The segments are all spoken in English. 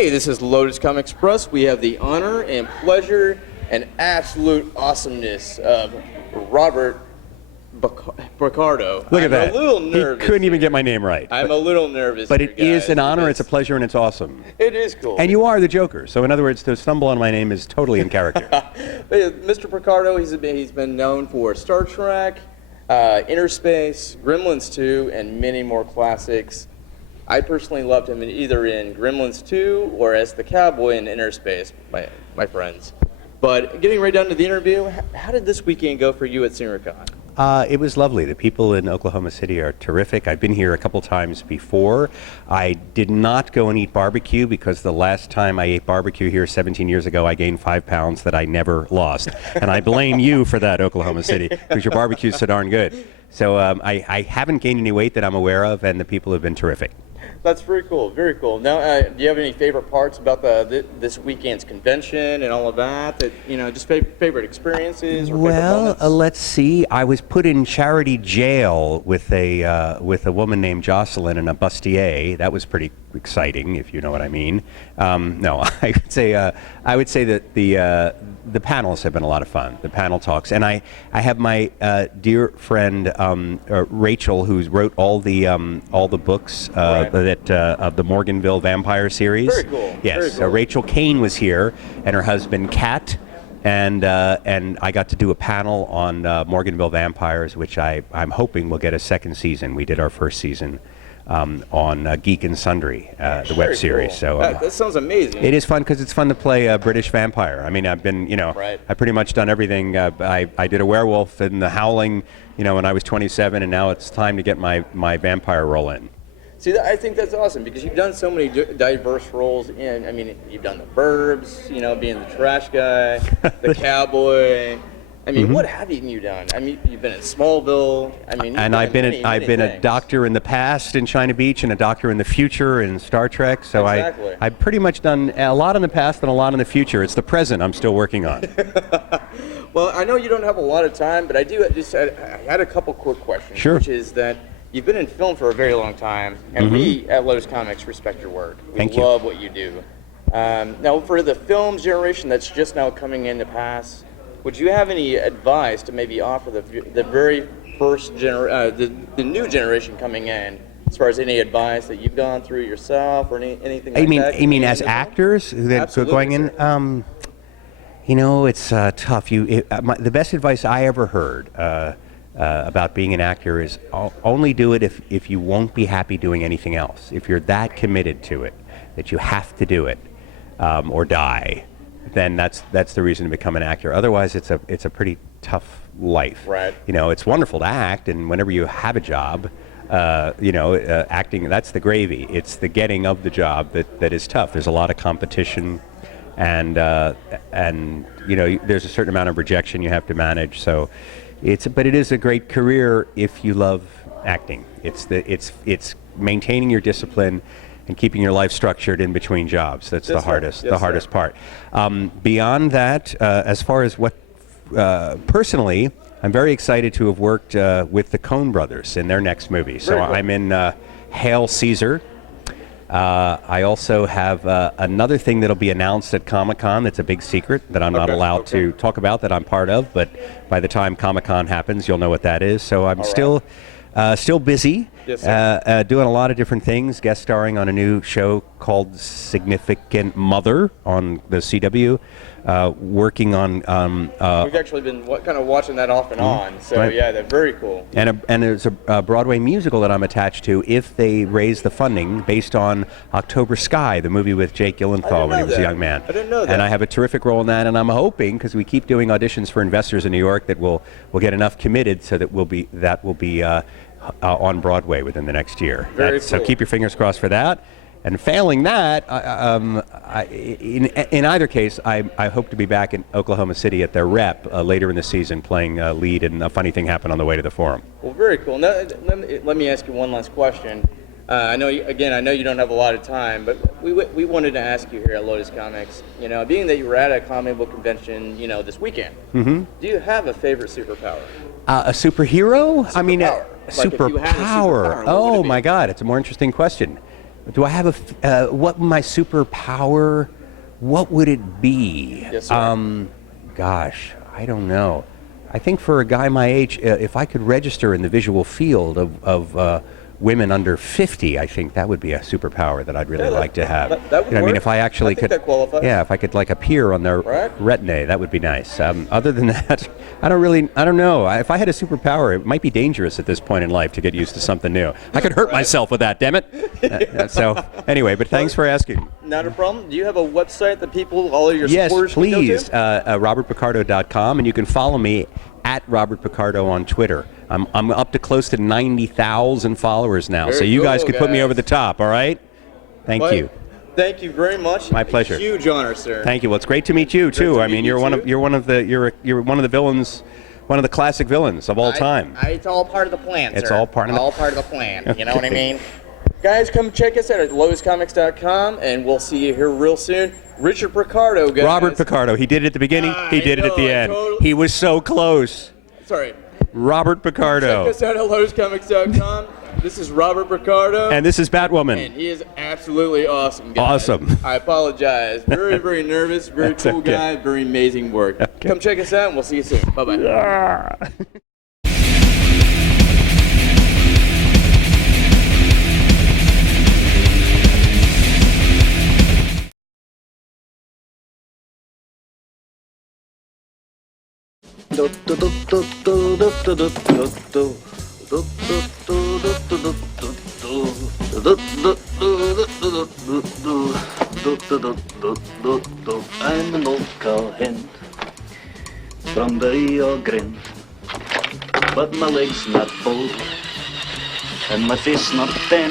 Hey, this is Lotus Comic Express. We have the honor and pleasure and absolute awesomeness of Robert Picardo. Look at that. I'm a little nervous. He couldn't even get my name right. I'm a little nervous. But here, it is guys, an honor, because it's a pleasure, and it's awesome. It is cool. And you are the Joker. So in other words, to stumble on my name is totally in character. Mr. Picardo, he's been known for Star Trek, Inner Space, Gremlins 2, and many more classics. I personally loved him either in Gremlins 2 or as the cowboy in Inner Space, my friends. But getting right down to the interview, how did this weekend go for you at SeniorCon? It was lovely. The people in Oklahoma City are terrific. I've been here a couple times before. I did not go and eat barbecue because the last time I ate barbecue here 17 years ago, I gained 5 pounds that I never lost. And I blame you for that, Oklahoma City, because your barbecue's so darn good. So I haven't gained any weight that I'm aware of, and the people have been terrific. That's very cool, very cool. Now, do you have any favorite parts about this weekend's convention and all of that? That just favorite experiences or favorite moments? Let's see. I was put in charity jail with a woman named Jocelyn in a bustier. That was pretty exciting, if you know what I mean. No, I would say that the panels have been a lot of fun. The panel talks, and I have my dear friend Rachel, who wrote all the books of the Morganville Vampire series. Very cool. Yes. Very cool. Rachel Kane was here, and her husband Kat, and I got to do a panel on Morganville Vampires, which I'm hoping will get a second season. We did our first season on Geek and Sundry, the web series. Cool. So that sounds amazing. It is fun because it's fun to play a British vampire. I mean, I've been, Right. I've pretty much done everything. I did a werewolf in The Howling, when I was 27, and now it's time to get my vampire role in. See, I think that's awesome because you've done so many diverse roles. You've done the Burbs, being the trash guy, the cowboy. What haven't you done? You've been in Smallville. I've been a doctor in the past in China Beach and a doctor in the future in Star Trek. So exactly. I've pretty much done a lot in the past and a lot in the future. It's the present I'm still working on. Well, I know you don't have a lot of time, but I had a couple quick questions. Sure. Which is that you've been in film for a very long time, and we at Lotus Comics respect your work. We love what you do. Now, for the film generation that's just now coming into pass, would you have any advice to maybe offer the very first the new generation coming in, as far as any advice that you've gone through yourself or anything like that? You mean as actors that are going in? It's tough. The best advice I ever heard about being an actor is only do it if you won't be happy doing anything else. If you're that committed to it that you have to do it or die, then that's the reason to become an actor. Otherwise, it's a pretty tough life. Right. It's wonderful to act, and whenever you have a job, acting, that's the gravy. It's the getting of the job that is tough. There's a lot of competition, and there's a certain amount of rejection you have to manage. So, but it is a great career if you love acting. It's maintaining your discipline and keeping your life structured in between jobs. That's the hardest part. Beyond that, as far as what personally, I'm very excited to have worked with the Coen brothers in their next movie. So cool. I'm in Hail Caesar. I also have another thing that'll be announced at Comic-Con that's a big secret that I'm not allowed to talk about, that I'm part of, but by the time Comic-Con happens, you'll know what that is. So I'm still busy, doing a lot of different things, guest starring on a new show called Significant Mother on the CW, working on... We've actually been kind of watching that off and on, so right. Yeah, they're very cool. And there's a Broadway musical that I'm attached to if they raise the funding based on October Sky, the movie with Jake Gyllenhaal when he was a young man. I didn't know that. And I have a terrific role in that, and I'm hoping, because we keep doing auditions for investors in New York, that we'll get enough committed so that will be on Broadway within the next year. Very cool. So keep your fingers crossed for that. And failing that, in either case, I hope to be back in Oklahoma City at their rep later in the season, playing lead in A Funny Thing Happened on the Way to the Forum. Well, very cool. Now, let me ask you one last question. I know you don't have a lot of time, but we wanted to ask you here at Lotus Comics, being that you were at a comic book convention, this weekend, do you have a favorite superpower? A superhero? Superpower. Superpower. Oh my God, it's a more interesting question. Do I have what my superpower? What would it be? Yes, sir. Gosh, I don't know. I think for a guy my age, if I could register in the visual field of women under 50, I think that would be a superpower that I'd really like to have. That would I mean, work. if I actually think could, that qualifies. yeah, if I could like appear on their Right. retina, that would be nice. Other than that, I don't know. If I had a superpower, it might be dangerous at this point in life to get used to something new. I could hurt myself with that, damn it. So anyway, but thanks for asking. Not a problem. Do you have a website that people, all of your Yes, supporters can go please. to? RobertPicardo.com, and you can follow me at Robert Picardo on Twitter. I'm up to close to 90,000 followers now, so Very you guys cool, could put me guys. over the top. All right. Thank Well, you. Thank you very much. My pleasure. A huge honor, sir. Thank you. Well, it's great to meet you too. to I meet mean, you, you're one too. of you're one of the villains, one of the classic villains of all time. It's all part of the plan, It's sir. all part of the- all part of the plan. You know what I mean? Guys, come check us out at lotuscomics.com, and we'll see you here real soon. Richard Picardo, guys. Robert Picardo. He did it at the beginning. He did it at the I end. totally- He was so close. Sorry. Robert Picardo. Check us out at lotuscomics.com. This is Robert Picardo. And this is Batwoman. And he is absolutely awesome, guys. Awesome. I apologize. Very, very nervous. Very That's cool okay. guy. Very amazing work. Okay. Come check us out, and we'll see you soon. Bye-bye. I'm an old cowhand from Bury or Grin, but my leg's not bold and my face not thin.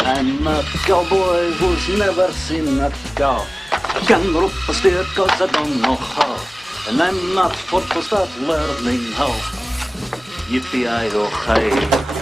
I'm a cowboy who's never seen a cow. I can rope a steer cause I don't know how, and I'm not for to start learning how. Yippee-i-oh-hi.